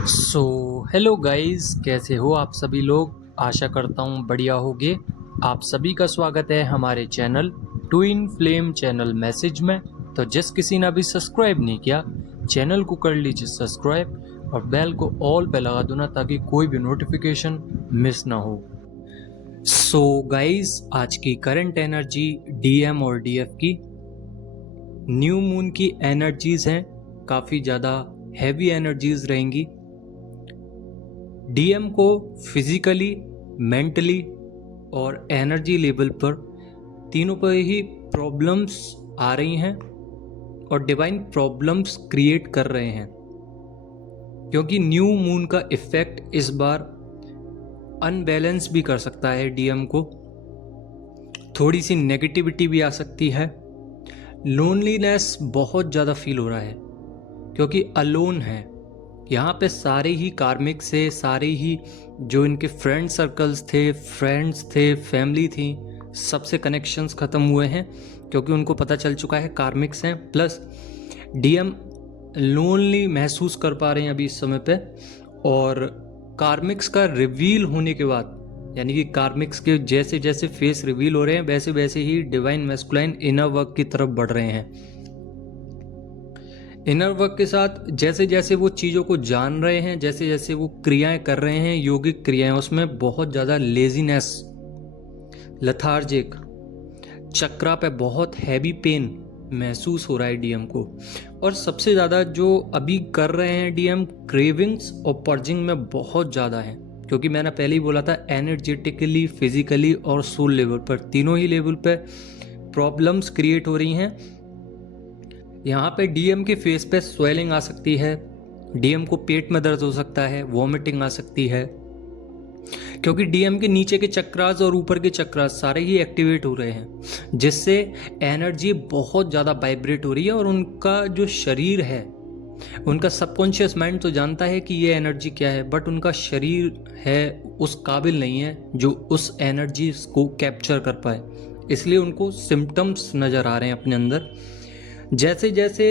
So hello guys, कैसे हो आप सभी लोग। आशा करता हूँ बढ़िया होगे। आप सभी का स्वागत है हमारे channel twin flame channel message में। तो जिस किसी ने अभी सब्सक्राइब नहीं किया, चैनल को कर लीजिए सब्सक्राइब और बेल को ऑल पे लगा दो ना, ताकि कोई भी नोटिफिकेशन मिस ना हो। सो गाइस, आज की करंट एनर्जी डीएम और डीएफ की न्यू मून की एनर्जीज हैं, काफ़ी ज़्यादा हैवी एनर्जीज रहेंगी। डीएम को फिजिकली, मेंटली और एनर्जी लेवल पर तीनों पर ही प्रॉब्लम्स आ रही हैं और डिवाइन प्रॉब्लम्स क्रिएट कर रहे हैं, क्योंकि न्यू मून का इफेक्ट इस बार अनबैलेंस भी कर सकता है डीएम को। थोड़ी सी नेगेटिविटी भी आ सकती है। लोनलीनेस बहुत ज़्यादा फील हो रहा है, क्योंकि अलोन है। यहाँ पे सारे ही कार्मिक से, सारे ही जो इनके फ्रेंड सर्कल्स थे, फ्रेंड्स थे, फैमिली थी, सबसे कनेक्शंस ख़त्म हुए हैं, क्योंकि उनको पता चल चुका है कार्मिक्स हैं। प्लस डीएम लोनली महसूस कर पा रहे हैं अभी इस समय पे। और कार्मिक्स का रिवील होने के बाद, यानी कि कार्मिक्स के जैसे जैसे फेस रिवील हो रहे हैं, वैसे वैसे ही डिवाइन मैस्कुलाइन इनर वर्क की तरफ बढ़ रहे हैं। इनर वर्क के साथ जैसे जैसे वो चीज़ों को जान रहे हैं, जैसे जैसे वो क्रियाएं कर रहे हैं, योगिक क्रियाएं, उसमें बहुत ज़्यादा लेजीनेस, लथार्जिक, चक्रा पे बहुत हैवी पेन महसूस हो रहा है डीएम को। और सबसे ज़्यादा जो अभी कर रहे हैं डीएम, क्रेविंग्स और पर्जिंग में बहुत ज़्यादा है, क्योंकि मैंने पहले ही बोला था एनर्जेटिकली, फिजिकली और सोल लेवल पर, तीनों ही लेवल पर प्रॉब्लम्स क्रिएट हो रही हैं। यहाँ पे डीएम के फेस पे स्वेलिंग आ सकती है, डीएम को पेट में दर्द हो सकता है, वॉमिटिंग आ सकती है, क्योंकि डीएम के नीचे के चक्रास और ऊपर के चक्रास सारे ही एक्टिवेट हो रहे हैं, जिससे एनर्जी बहुत ज़्यादा वाइब्रेट हो रही है। और उनका जो शरीर है, उनका सबकॉन्शियस माइंड तो जानता है कि ये एनर्जी क्या है, बट उनका शरीर है उस काबिल नहीं है जो उस एनर्जी को कैप्चर कर पाए। इसलिए उनको सिम्टम्स नज़र आ रहे हैं अपने अंदर। जैसे जैसे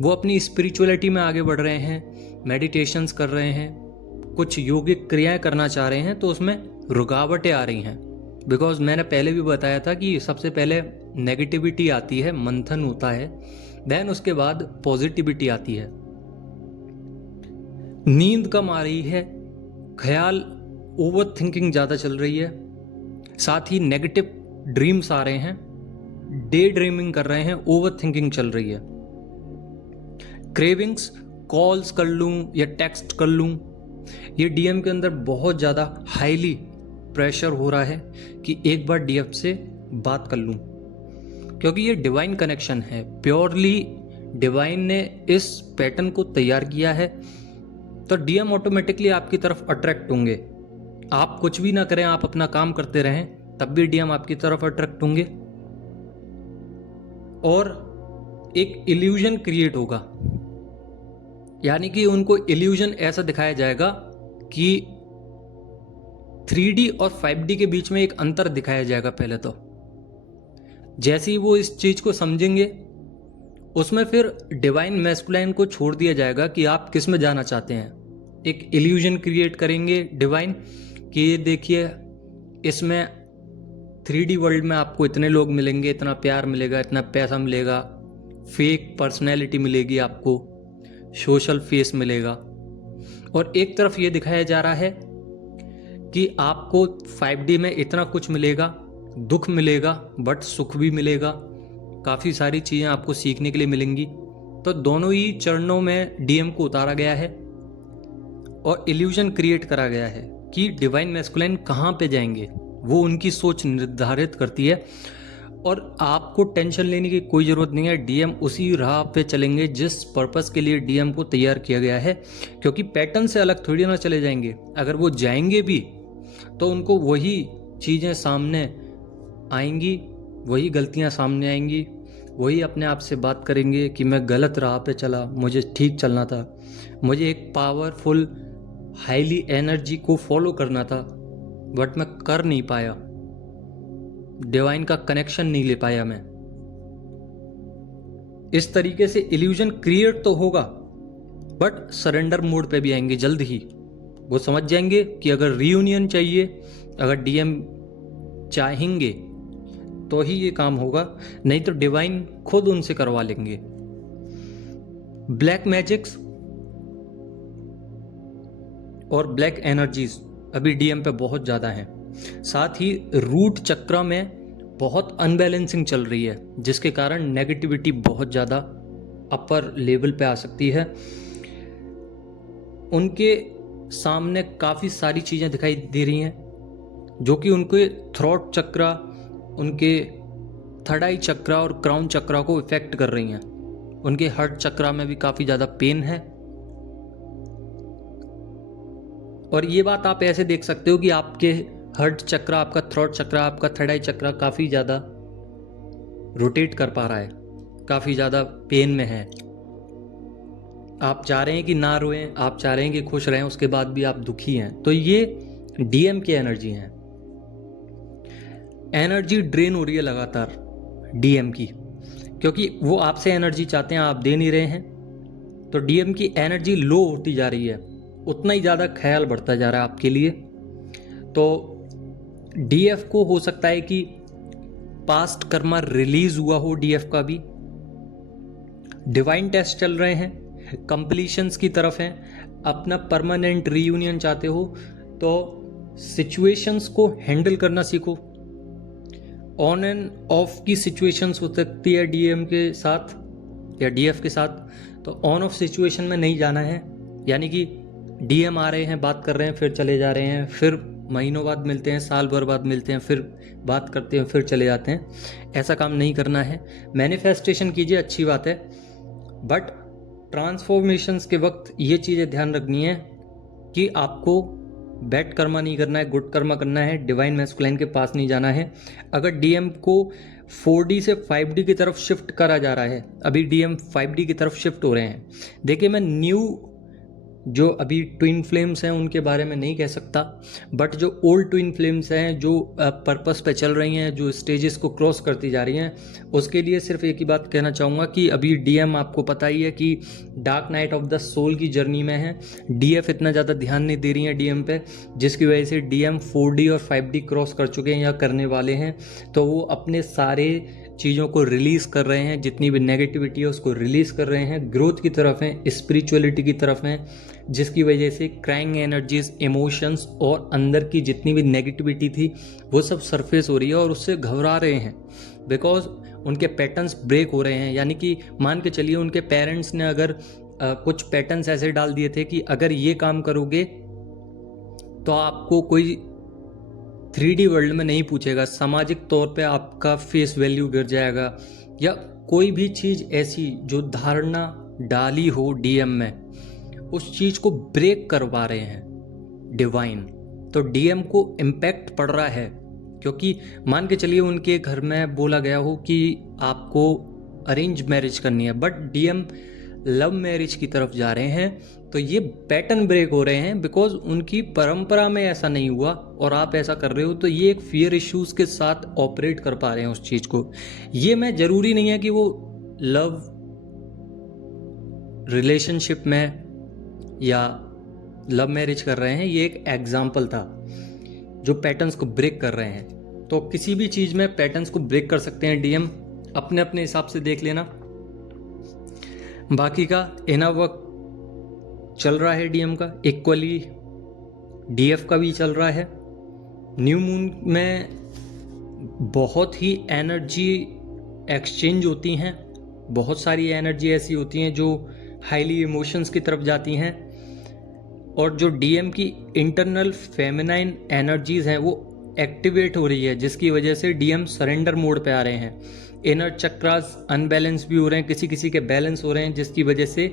वो अपनी स्पिरिचुअलिटी में आगे बढ़ रहे हैं, मेडिटेशंस कर रहे हैं, कुछ योगिक क्रियाएं करना चाह रहे हैं, तो उसमें रुकावटें आ रही हैं। बिकॉज मैंने पहले भी बताया था कि सबसे पहले नेगेटिविटी आती है, मंथन होता है, देन उसके बाद पॉजिटिविटी आती है। नींद कम आ रही है, ख्याल, ओवर थिंकिंग ज़्यादा चल रही है, साथ ही नेगेटिव ड्रीम्स आ रहे हैं, डे ड्रीमिंग कर रहे हैं, ओवर थिंकिंग चल रही है। क्रेविंग्स, कॉल्स कर लूँ या टेक्स्ट कर लूँ, ये डीएम के अंदर बहुत ज़्यादा हाईली प्रेशर हो रहा है कि एक बार डीएफ से बात कर लूँ, क्योंकि ये डिवाइन कनेक्शन है, प्योरली डिवाइन ने इस पैटर्न को तैयार किया है। तो डीएम ऑटोमेटिकली आपकी तरफ अट्रैक्ट होंगे। आप कुछ भी ना करें, आप अपना काम करते रहें, तब भी डीएम आपकी तरफ अट्रैक्ट होंगे। और एक इल्यूजन क्रिएट होगा, यानी कि उनको इल्यूजन ऐसा दिखाया जाएगा कि 3D और 5D के बीच में एक अंतर दिखाया जाएगा। पहले तो जैसे ही वो इस चीज़ को समझेंगे, उसमें फिर डिवाइन मैस्कुलाइन को छोड़ दिया जाएगा कि आप किस में जाना चाहते हैं। एक इल्यूजन क्रिएट करेंगे डिवाइन कि ये देखिए, इसमें 3D वर्ल्ड में आपको इतने लोग मिलेंगे, इतना प्यार मिलेगा, इतना पैसा मिलेगा, फेक पर्सनैलिटी मिलेगी आपको, सोशल फेस मिलेगा। और एक तरफ ये दिखाया जा रहा है कि आपको 5D में इतना कुछ मिलेगा, दुख मिलेगा बट सुख भी मिलेगा, काफ़ी सारी चीज़ें आपको सीखने के लिए मिलेंगी। तो दोनों ही चरणों में डीएम को उतारा गया है और इल्यूजन क्रिएट करा गया है कि डिवाइन मैस्कुलाइन कहाँ पे जाएंगे, वो उनकी सोच निर्धारित करती है। और आपको टेंशन लेने की कोई ज़रूरत नहीं है, डीएम उसी राह पे चलेंगे जिस पर्पस के लिए डीएम को तैयार किया गया है, क्योंकि पैटर्न से अलग थोड़ी ना चले जाएंगे। अगर वो जाएंगे भी तो उनको वही चीज़ें सामने आएंगी, वही गलतियां सामने आएंगी, वही अपने आप से बात करेंगे कि मैं गलत राह पे चला, मुझे ठीक चलना था, मुझे एक पावरफुल हाईली एनर्जी को फॉलो करना था, बट मैं कर नहीं पाया, डिवाइन का कनेक्शन नहीं ले पाया मैं। इस तरीके से इल्यूजन क्रिएट तो होगा, बट सरेंडर मोड पे भी आएंगे जल्द ही। वो समझ जाएंगे कि अगर रीयूनियन चाहिए, अगर डीएम चाहेंगे तो ही ये काम होगा, नहीं तो डिवाइन खुद उनसे करवा लेंगे। ब्लैक मैजिक्स और ब्लैक एनर्जीज अभी डीएम पे बहुत ज़्यादा हैं। साथ ही रूट चक्र में बहुत अनबैलेंसिंग चल रही है, जिसके कारण नेगेटिविटी बहुत ज़्यादा अपर लेवल पे आ सकती है। उनके सामने काफ़ी सारी चीज़ें दिखाई दे रही हैं जो कि उनके थ्रोट चक्र, उनके थर्ड आई चक्र और क्राउन चक्र को इफेक्ट कर रही हैं। उनके हार्ट चक्र में भी काफ़ी ज़्यादा पेन है। और ये बात आप ऐसे देख सकते हो कि आपके हार्ट चक्र, आपका थ्रोट चक्र, आपका थर्ड आई चक्र काफ़ी ज़्यादा रोटेट कर पा रहा है, काफ़ी ज़्यादा पेन में है। आप चाह रहे हैं कि ना रोएं, आप चाह रहे हैं कि खुश रहें, उसके बाद भी आप दुखी हैं। तो ये डीएम की एनर्जी है। एनर्जी ड्रेन हो रही है लगातार डीएम की, क्योंकि वो आपसे एनर्जी चाहते हैं, आप दे नहीं रहे हैं। तो डीएम की एनर्जी लो होती जा रही है, उतना ही ज़्यादा ख्याल बढ़ता जा रहा है आपके लिए। तो डीएफ को हो सकता है कि पास्ट कर्मा रिलीज हुआ हो, डीएफ का भी डिवाइन टेस्ट चल रहे हैं, कंप्लीशंस की तरफ हैं, अपना परमानेंट रीयूनियन चाहते हो तो सिचुएशंस को हैंडल करना सीखो। ऑन एंड ऑफ की सिचुएशंस हो सकती है डीएम के साथ या डीएफ के साथ, तो ऑन ऑफ सिचुएशन में नहीं जाना है। यानी कि डीएम आ रहे हैं, बात कर रहे हैं, फिर चले जा रहे हैं, फिर महीनों बाद मिलते हैं, साल भर बाद मिलते हैं, फिर बात करते हैं, फिर चले जाते हैं। ऐसा काम नहीं करना है। मैनिफेस्टेशन कीजिए, अच्छी बात है, बट ट्रांसफॉर्मेशंस के वक्त ये चीज़ें ध्यान रखनी है कि आपको बैड कर्मा नहीं करना है, गुड कर्मा करना है। डिवाइन मैस्कुलाइन के पास नहीं जाना है। अगर डीएम को 4D से 5D की तरफ शिफ्ट करा जा रहा है, अभी डीएम 5D की तरफ शिफ्ट हो रहे हैं। देखिए, मैं न्यू जो अभी ट्विन फ्लेम्स हैं उनके बारे में नहीं कह सकता, बट जो ओल्ड ट्विन फ्लेम्स हैं, जो पर्पस पे चल रही हैं, जो स्टेजेस को क्रॉस करती जा रही हैं, उसके लिए सिर्फ एक ही बात कहना चाहूँगा कि अभी डीएम, आपको पता ही है कि dark night of the soul की जर्नी में है। डीएफ इतना ज़्यादा ध्यान नहीं दे रही है डीएम पे, जिसकी वजह से डीएम 4D और 5D क्रॉस कर चुके हैं या करने वाले हैं। तो वो अपने सारे चीज़ों को रिलीज़ कर रहे हैं, जितनी भी नेगेटिविटी है उसको रिलीज़ कर रहे हैं, ग्रोथ की तरफ हैं, स्पिरिचुअलिटी की तरफ हैं, जिसकी वजह से क्राइंग एनर्जीज, इमोशंस और अंदर की जितनी भी नेगेटिविटी थी वो सब सरफेस हो रही है और उससे घबरा रहे हैं, बिकॉज उनके पैटर्न्स ब्रेक हो रहे हैं। यानी कि मान के चलिए उनके पेरेंट्स ने अगर कुछ पैटर्न्स ऐसे डाल दिए थे कि अगर ये काम करोगे तो आपको कोई 3D वर्ल्ड में नहीं पूछेगा, सामाजिक तौर पे आपका फेस वैल्यू गिर जाएगा, या कोई भी चीज़ ऐसी जो धारणा डाली हो डीएम में, उस चीज़ को ब्रेक करवा रहे हैं डिवाइन। तो डीएम को इम्पैक्ट पड़ रहा है, क्योंकि मान के चलिए उनके घर में बोला गया हो कि आपको अरेंज मैरिज करनी है, बट डीएम लव मैरिज की तरफ जा रहे हैं। तो ये पैटर्न ब्रेक हो रहे हैं, बिकॉज उनकी परंपरा में ऐसा नहीं हुआ और आप ऐसा कर रहे हो। तो ये एक फियर इश्यूज के साथ ऑपरेट कर पा रहे हैं उस चीज़ को। ये मैं ज़रूरी नहीं है कि वो लव रिलेशनशिप में या लव मैरिज कर रहे हैं, ये एक एग्जाम्पल था जो पैटर्न्स को ब्रेक कर रहे हैं। तो किसी भी चीज़ में पैटर्न्स को ब्रेक कर सकते हैं डीएम, अपने अपने हिसाब से देख लेना। बाकी का इनर वर्क चल रहा है डीएम का, इक्वली डीएफ का भी चल रहा है। न्यू मून में बहुत ही एनर्जी एक्सचेंज होती हैं, बहुत सारी एनर्जी ऐसी होती हैं जो हाईली इमोशंस की तरफ जाती हैं, और जो डीएम की इंटरनल फेमिनाइन एनर्जीज हैं वो एक्टिवेट हो रही है, जिसकी वजह से डीएम सरेंडर मोड पे आ रहे हैं। इनर चक्रास अनबैलेंस भी हो रहे हैं, किसी किसी के बैलेंस हो रहे हैं, जिसकी वजह से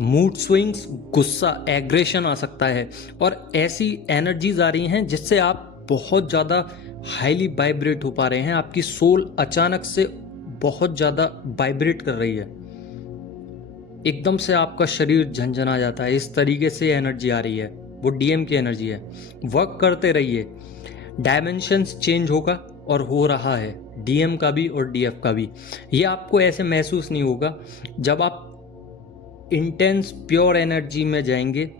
मूड स्विंग्स, गुस्सा, एग्रेशन आ सकता है। और ऐसी एनर्जीज आ रही हैं जिससे आप बहुत ज़्यादा हाईली वाइब्रेट हो पा रहे हैं। आपकी सोल अचानक से बहुत ज़्यादा वाइब्रेट कर रही है, एकदम से आपका शरीर झंझना जाता है। इस तरीके से एनर्जी आ रही है, वो डीएम की एनर्जी है। वर्क करते रहिए, डायमेंशंस चेंज होगा और हो रहा है डीएम का भी और डीएफ का भी। ये आपको ऐसे महसूस नहीं होगा जब आप इंटेंस प्योर एनर्जी में जाएंगे,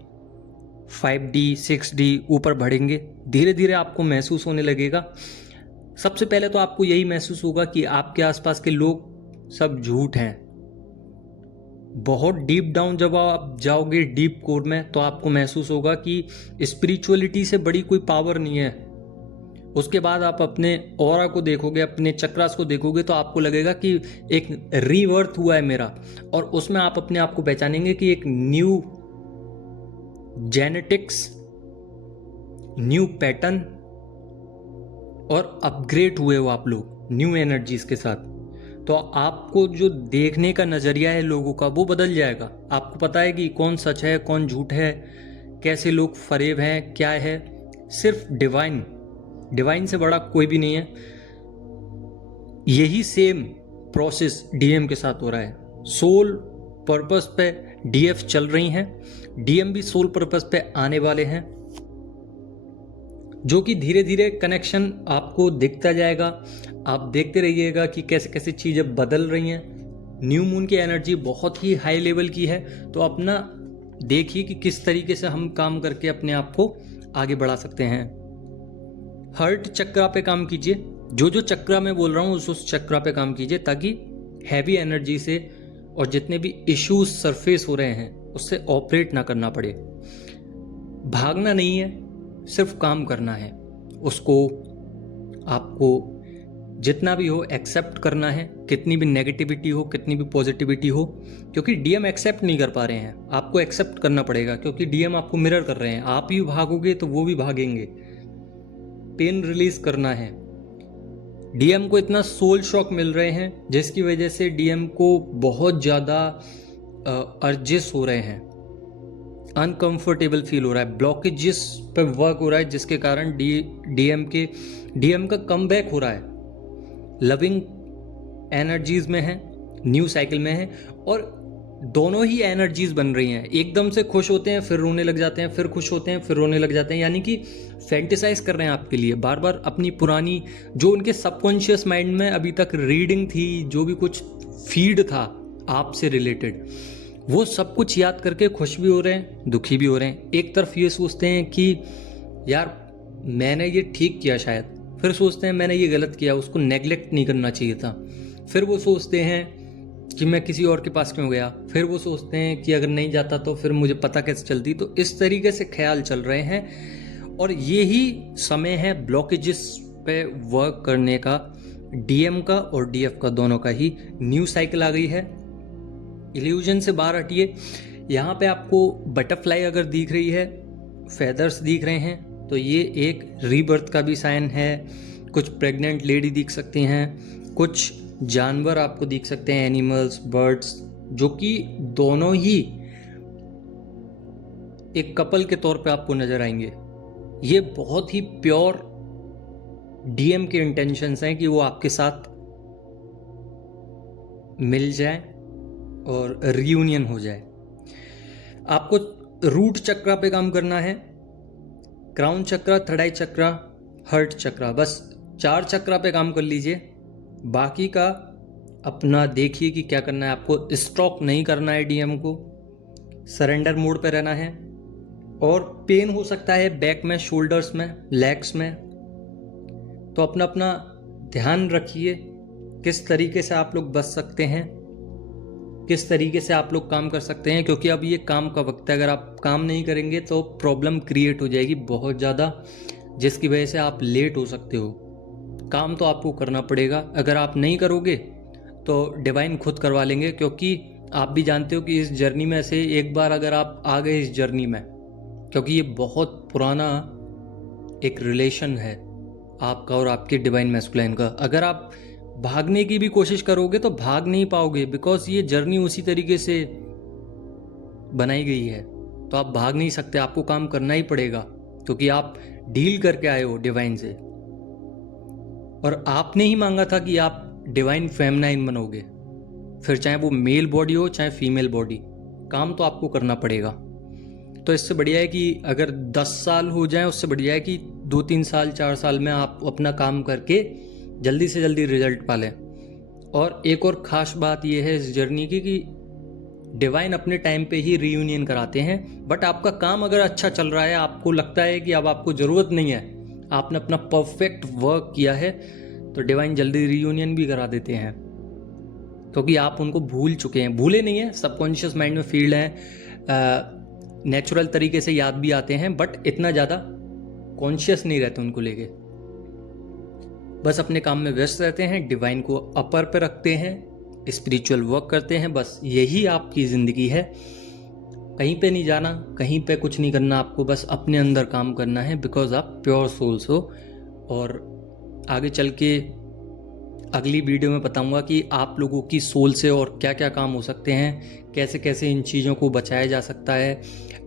5D 6D ऊपर बढ़ेंगे। धीरे धीरे आपको महसूस होने लगेगा, सबसे पहले तो आपको यही महसूस होगा कि आपके आसपास के लोग सब झूठ हैं। बहुत डीप डाउन जब आप जाओगे डीप कोर में, तो आपको महसूस होगा कि स्पिरिचुअलिटी से बड़ी कोई पावर नहीं है। उसके बाद आप अपने ऑरा को देखोगे, अपने चक्रास को देखोगे, तो आपको लगेगा कि एक रीबर्थ हुआ है मेरा, और उसमें आप अपने आप को पहचानेंगे कि एक न्यू जेनेटिक्स, न्यू पैटर्न और अपग्रेड हुए हो आप लोग न्यू एनर्जीज के साथ। तो आपको जो देखने का नज़रिया है लोगों का वो बदल जाएगा। आपको पता है कि कौन सच है कौन झूठ है, कैसे लोग फरेब हैं, क्या है। सिर्फ डिवाइन से बड़ा कोई भी नहीं है। यही सेम प्रोसेस डीएम के साथ हो रहा है। सोल पर्पस पे डीएफ चल रही हैं, डीएम भी सोल पर्पस पे आने वाले हैं, जो कि धीरे धीरे कनेक्शन आपको दिखता जाएगा। आप देखते रहिएगा कि कैसे कैसे चीज़ें बदल रही हैं। न्यू मून की एनर्जी बहुत ही हाई लेवल की है, तो अपना देखिए कि किस तरीके से हम काम करके अपने आप को आगे बढ़ा सकते हैं। हार्ट चक्रा पे काम कीजिए, जो चक्रा मैं बोल रहा हूँ उस चक्रा पे काम कीजिए, ताकि हैवी एनर्जी से और जितने भी इश्यूज सरफेस हो रहे हैं उससे ऑपरेट ना करना पड़े। भागना नहीं है, सिर्फ काम करना है। उसको आपको जितना भी हो एक्सेप्ट करना है, कितनी भी नेगेटिविटी हो, कितनी भी पॉजिटिविटी हो, क्योंकि डीएम एक्सेप्ट नहीं कर पा रहे हैं। आपको एक्सेप्ट करना पड़ेगा, क्योंकि डीएम आपको मिरर कर रहे हैं। आप ही भागोगे तो वो भी भागेंगे। पेन रिलीज करना है। डीएम को इतना सोल शॉक मिल रहे हैं जिसकी वजह से डीएम को बहुत ज़्यादा अर्जेस हो रहे हैं, अनकंफर्टेबल फील हो रहा है, ब्लॉकेजेस पे वर्क हो रहा है, जिसके कारण डीएम का कमबैक हो रहा है। लविंग एनर्जीज में है, न्यू साइकिल में है, और दोनों ही एनर्जीज बन रही हैं। एकदम से खुश होते हैं फिर रोने लग जाते हैं, फिर खुश होते हैं फिर रोने लग जाते हैं, यानी कि फैंटिसाइज कर रहे हैं आपके लिए बार बार अपनी पुरानी, जो उनके सबकॉन्शियस माइंड में अभी तक रीडिंग थी, जो भी कुछ फीड था आपसे रिलेटेड, वो सब कुछ याद करके खुश भी हो रहे हैं, दुखी भी हो रहे हैं। एक तरफ ये सोचते हैं कि यार मैंने ये ठीक किया शायद, फिर सोचते हैं मैंने ये गलत किया, उसको नेग्लेक्ट नहीं करना चाहिए था, फिर वो सोचते हैं कि मैं किसी और के पास क्यों गया, फिर वो सोचते हैं कि अगर नहीं जाता तो फिर मुझे पता कैसे चलती। तो इस तरीके से ख्याल चल रहे हैं, और यही समय है ब्लॉकेजेस पे वर्क करने का। डीएम का और डीएफ का दोनों का ही न्यू साइकिल आ गई है। इल्यूजन से बाहर हटिए। यहाँ पे आपको बटरफ्लाई अगर दिख रही है, फेदर्स दिख रहे हैं, तो ये एक रीबर्थ का भी साइन है। कुछ प्रेग्नेंट लेडी दिख सकती हैं, कुछ जानवर आपको दिख सकते हैं, एनिमल्स, बर्ड्स, जो कि दोनों ही एक कपल के तौर पे आपको नजर आएंगे। ये बहुत ही प्योर डीएम के इंटेंशंस हैं कि वो आपके साथ मिल जाए और रियूनियन हो जाए। आपको रूट चक्रा पे काम करना है, क्राउन चक्रा, थर्ड आई चक्रा, हार्ट चक्रा, बस 4 चक्रा पे काम कर लीजिए। बाकी का अपना देखिए कि क्या करना है। आपको स्टॉप नहीं करना है, डीएम को सरेंडर मोड पे रहना है। और पेन हो सकता है बैक में, शोल्डर्स में, लेग्स में, तो अपना अपना ध्यान रखिए किस तरीके से आप लोग बच सकते हैं, किस तरीके से आप लोग काम कर सकते हैं, क्योंकि अब ये काम का वक्त है। अगर आप काम नहीं करेंगे तो प्रॉब्लम क्रिएट हो जाएगी बहुत ज़्यादा, जिसकी वजह से आप लेट हो सकते हो। काम तो आपको करना पड़ेगा। अगर आप नहीं करोगे तो डिवाइन खुद करवा लेंगे, क्योंकि आप भी जानते हो कि इस जर्नी में से एक बार अगर आप आ गए इस जर्नी में, क्योंकि ये बहुत पुराना एक रिलेशन है आपका और आपके डिवाइन मैस्कुलाइन का। अगर आप भागने की भी कोशिश करोगे तो भाग नहीं पाओगे, बिकॉज ये जर्नी उसी तरीके से बनाई गई है। तो आप भाग नहीं सकते, आपको काम करना ही पड़ेगा, क्योंकि आप डील करके आए हो डिवाइन से, और आपने ही मांगा था कि आप डिवाइन फेमिनाइन बनोगे। फिर चाहे वो मेल बॉडी हो चाहे फीमेल बॉडी, काम तो आपको करना पड़ेगा। तो इससे बढ़िया है कि अगर 10 साल हो जाए, उससे बढ़िया है कि 2-3 साल 4 साल में आप अपना काम करके जल्दी से जल्दी रिजल्ट पा लें। और एक और ख़ास बात यह है इस जर्नी की कि डिवाइन अपने टाइम पे ही रीयूनियन कराते हैं। बट आपका काम अगर अच्छा चल रहा है, आपको लगता है कि अब आपको ज़रूरत नहीं है, आपने अपना परफेक्ट वर्क किया है, तो डिवाइन जल्दी रीयूनियन भी करा देते हैं, क्योंकि आप उनको भूल चुके हैं। भूले नहीं हैं, सबकॉन्शियस माइंड में फील्ड है, नेचुरल तरीके से याद भी आते हैं, बट इतना ज़्यादा कॉन्शियस नहीं रहते उनको लेके। बस अपने काम में व्यस्त रहते हैं, डिवाइन को अपर पे रखते हैं, स्पिरिचुअल वर्क करते हैं। बस यही आपकी ज़िंदगी है। कहीं पे नहीं जाना, कहीं पे कुछ नहीं करना, आपको बस अपने अंदर काम करना है, बिकॉज आप प्योर सोल्स हो। और आगे चल के अगली वीडियो में बताऊंगा कि आप लोगों की सोल से और क्या क्या काम हो सकते हैं, कैसे कैसे इन चीज़ों को बचाया जा सकता है,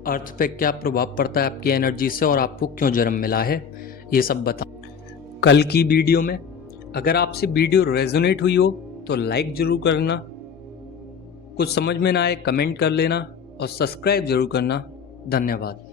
अर्थ पे क्या प्रभाव पड़ता है आपकी एनर्जी से, और आपको क्यों जन्म मिला है, ये सब बताऊँ कल की वीडियो में। अगर आपसे वीडियो रेजोनेट हुई हो तो लाइक ज़रूर करना, कुछ समझ में ना आए कमेंट कर लेना, और सब्सक्राइब ज़रूर करना। धन्यवाद।